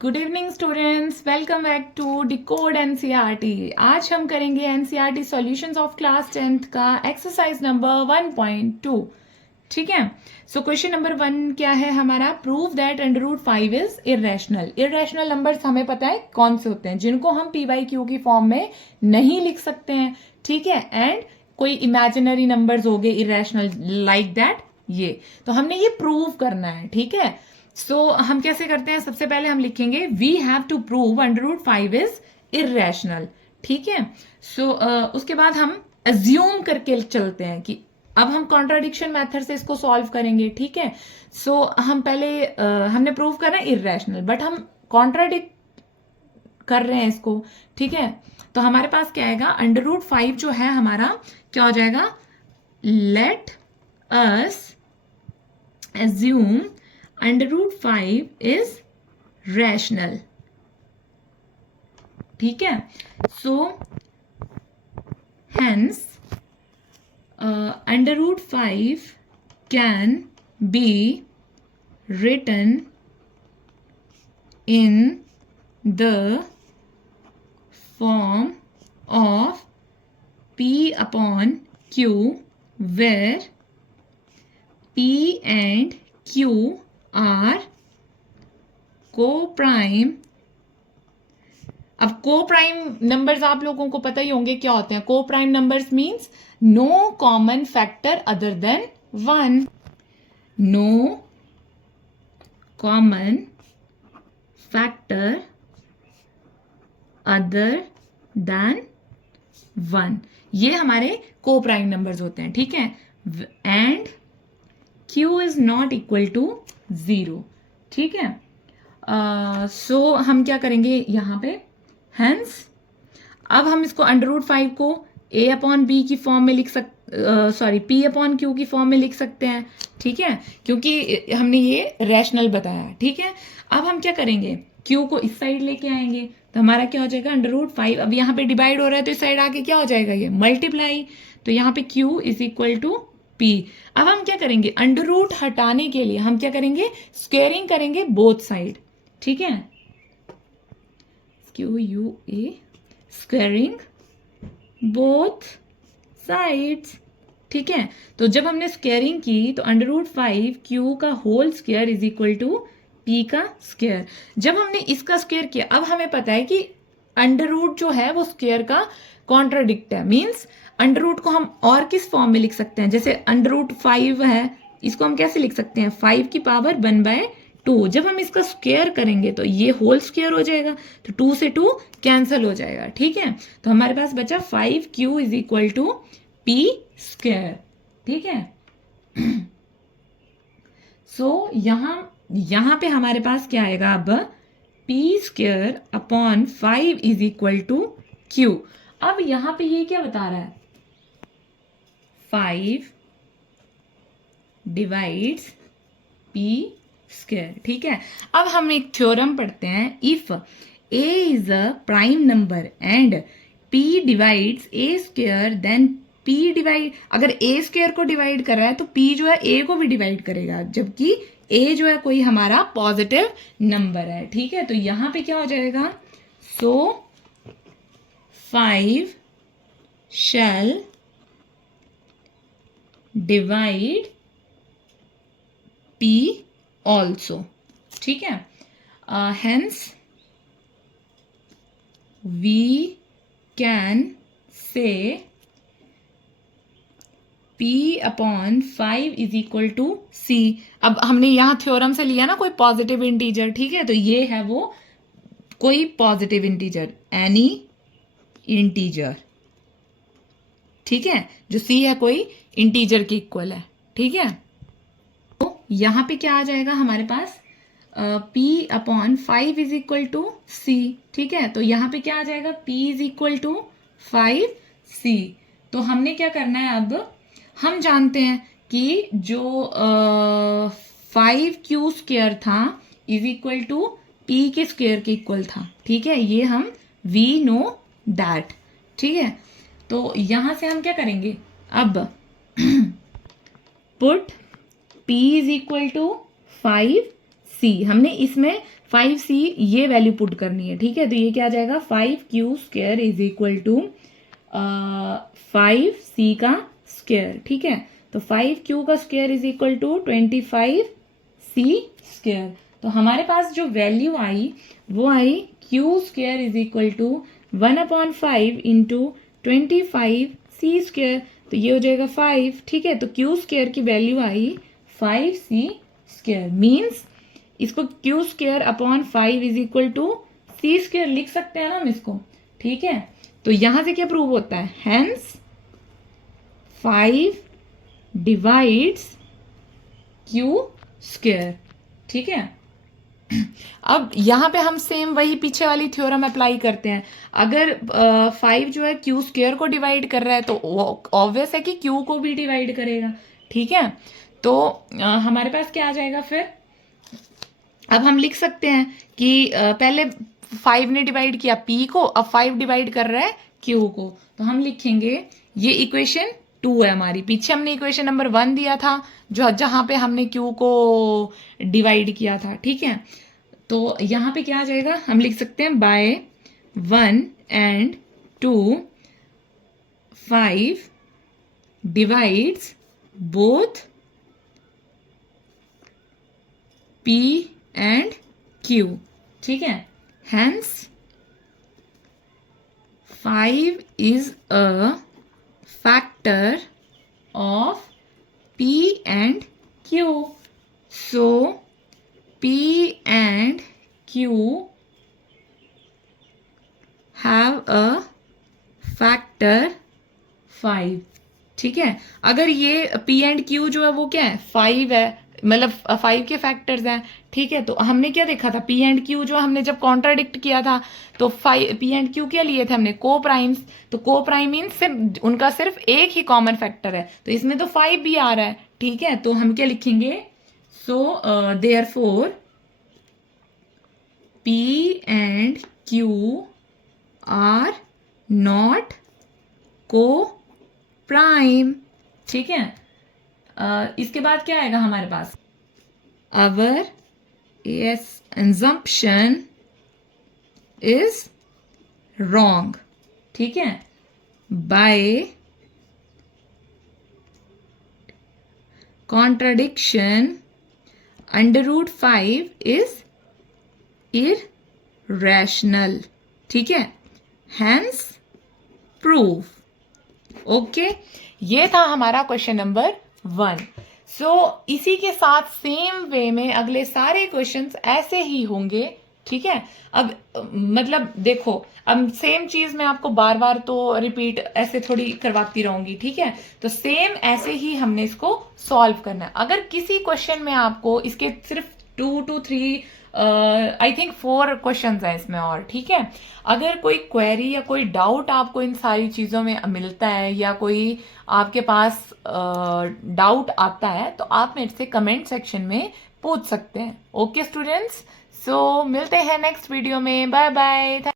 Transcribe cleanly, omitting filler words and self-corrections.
Good evening students, welcome back to decode NCERT. आज हम करेंगे NCERT solutions of class 10th का exercise number 1.2। ठीक है, सो क्वेश्चन नंबर 1 क्या है हमारा? Prove that under root 5 is irrational. Irrational numbers हमें पता है कौन से होते हैं, जिनको हम पी बाई क्यू की फॉर्म में नहीं लिख सकते हैं। ठीक है, एंड कोई इमेजिनरी नंबर्स हो गए इरेशनल लाइक दैट, ये तो हमने ये प्रूव करना है। ठीक है, सो हम कैसे करते हैं? सबसे पहले हम लिखेंगे we have to prove under root 5 is irrational. ठीक है, सो उसके बाद हम अज्यूम करके चलते हैं कि अब हम कॉन्ट्राडिक्शन मेथड से इसको सॉल्व करेंगे। ठीक है, सो हम पहले हमने प्रूव करना है इरेशनल, बट हम कॉन्ट्राडिक्ट कर रहे हैं इसको। ठीक है, तो हमारे पास क्या आएगा? अंडर रूट 5 जो है हमारा क्या हो जाएगा? Let us assume under root 5 is rational। ठीक है, so hence under root 5 can be written in the form of P upon Q where P and Q are co-prime। अब co-prime numbers आप लोगों को पता ही होंगे क्या होते हैं। co-prime numbers means no common factor other than 1। no common factor other than 1, ये हमारे co-prime numbers होते हैं। ठीक है, and Q is not equal to 0। ठीक है, सो हम क्या करेंगे यहाँ पे? हेंस अब हम इसको अंडर रूट 5 को A अपॉन बी की फॉर्म में लिख P अपॉन Q की फॉर्म में लिख सकते हैं। ठीक है, क्योंकि हमने ये रैशनल बताया। ठीक है, अब हम क्या करेंगे? Q को इस साइड लेके आएंगे तो हमारा क्या हो जाएगा? Under root 5। अब यहाँ पे डिवाइड हो रहा है तो इस साइड आके क्या हो जाएगा? ये मल्टीप्लाई। तो यहाँ पे Q is equal to P। अब हम क्या करेंगे? अंडर रूट हटाने के लिए हम क्या करेंगे? स्क्वेयरिंग करेंगे बोथ साइड। ठीक है, QUA स्क्वेयरिंग बोथ साइड्स। ठीक है, तो जब हमने स्क्वेयरिंग की तो अंडर रूट 5 Q का whole square is equal to P का स्क्वेयर। जब हमने इसका स्क्वेयर किया, अब हमें पता है कि अंडर रूट जो है वो स्क्वेयर का कॉन्ट्राडिक्ट है। मीन्स अंडर रूट को हम और किस फॉर्म में लिख सकते हैं? जैसे अंडर रूट 5 है, इसको हम कैसे लिख सकते हैं? 5 की पावर 1/2। जब हम इसका स्क्वेयर करेंगे तो ये होल स्क्वेयर हो जाएगा, तो 2 से 2 कैंसिल हो जाएगा। ठीक है, तो हमारे पास बचा 5Q is equal to P square. ठीक है, सो यहां पे हमारे पास क्या आएगा? अब P square upon 5 is equal to Q। अब यहां पे ये क्या बता रहा है? 5 डिवाइड्स P स्क्वेयर। ठीक है, अब हम एक थ्योरम पढ़ते हैं। If A is a prime number and P divides A square, then P divide, अगर A स्क्वेयर को डिवाइड कर रहा है तो P जो है A को भी डिवाइड करेगा, जबकि A जो है कोई हमारा पॉजिटिव नंबर है। ठीक है, तो यहां पे क्या हो जाएगा? सो 5 shall divide P also। ठीक है, hence we can say P upon 5 is equal to C। अब हमने यहां थ्योरम से लिया ना कोई पॉजिटिव इंटीजर। ठीक है, तो ये है वो कोई पॉजिटिव इंटीजर, एनी इंटीजर। ठीक है, जो C है कोई इंटीजर के इक्वल है। ठीक है, तो यहां पे क्या आ जाएगा हमारे पास? P upon 5 is equal to C। ठीक है, तो यहां पे क्या आ जाएगा? P is equal to 5C। तो हमने क्या करना है? अब हम जानते हैं कि जो 5Q स्क्वेयर था इज इक्वल टू P के स्क्वेयर के इक्वल था। ठीक है, ये हम वी नो दैट। ठीक है, तो यहां से हम क्या करेंगे? अब put P is equal to 5 C, हमने इसमें 5c ये वैल्यू पुट करनी है, ठीक है। तो ये क्या आ जाएगा, 5q² is equal to 5c का स्क्वायर, ठीक है। तो 5q का square is equal to 25c square. तो हमारे पास जो वैल्यू आई वो आई q² is equal to 1/5 into 25c square. तो ये हो जाएगा 5, ठीक है। तो q² की वैल्यू आई 5c स्क्वायर, मीन्स इसको q²/5 is equal to c square लिख सकते हैं ना हम इसको, ठीक है। तो यहां से क्या प्रूव होता है, हेंस 5 डिवाइड्स q², ठीक है। अब यहाँ पे हम सेम वही पीछे वाली थ्योरम अप्लाई करते हैं। अगर 5 जो है q² को डिवाइड कर रहा है तो ऑब्वियस है कि q को भी डिवाइड करेगा, ठीक है। तो हमारे पास क्या आ जाएगा फिर, अब हम लिख सकते हैं कि पहले 5 ने डिवाइड किया p को, अब 5 डिवाइड कर रहा है q को। तो हम लिखेंगे ये इक्वेशन 2 है हमारी। पीछे हमने इक्वेशन नंबर 1 दिया था जो जहां पे हमने q को डिवाइड किया था, ठीक है। तो यहां पे क्या आ जाएगा, हम लिख सकते हैं by 1 and 2 5 divides both p and q, ठीक है। Hence 5 is a factor of p and q. So p and q have a factor 5, ठीक है। अगर ये p and q जो है वो क्या है, 5 है, मतलब 5 के फैक्टर्स हैं, ठीक है। तो हमने क्या देखा था, p एंड q जो हमने जब कॉन्ट्राडिक्ट किया था तो p एंड q क्या लिए थे हमने, को प्राइम्स। तो को प्राइम मीन्स उनका सिर्फ एक ही कॉमन फैक्टर है, तो इसमें तो 5 भी आ रहा है, ठीक है। तो हम क्या लिखेंगे, so therefore p and q are not coprime, ठीक है। इसके बाद क्या आएगा हमारे पास, our assumption is wrong, ठीक है। by contradiction √5 is irrational, ठीक है। hence proof, okay. ये था हमारा क्वेश्चन नंबर 1। सो इसी के साथ सेम वे में अगले सारे क्वेश्चंस ऐसे ही होंगे, ठीक है। अब मतलब देखो, अब सेम चीज मैं आपको बार बार तो रिपीट ऐसे थोड़ी करवाती रहूंगी, ठीक है। तो सेम ऐसे ही हमने इसको सॉल्व करना है। अगर किसी क्वेश्चन में आपको इसके सिर्फ 2 to 3 आई थिंक 4 क्वेश्चंस हैं इसमें और, ठीक है। अगर कोई क्वेरी या कोई डाउट आपको इन सारी चीज़ों में मिलता है या कोई आपके पास डाउट आता है तो आप मेरे से कमेंट सेक्शन में पूछ सकते हैं। ओके स्टूडेंट्स, सो मिलते हैं नेक्स्ट वीडियो में, बाय बाय।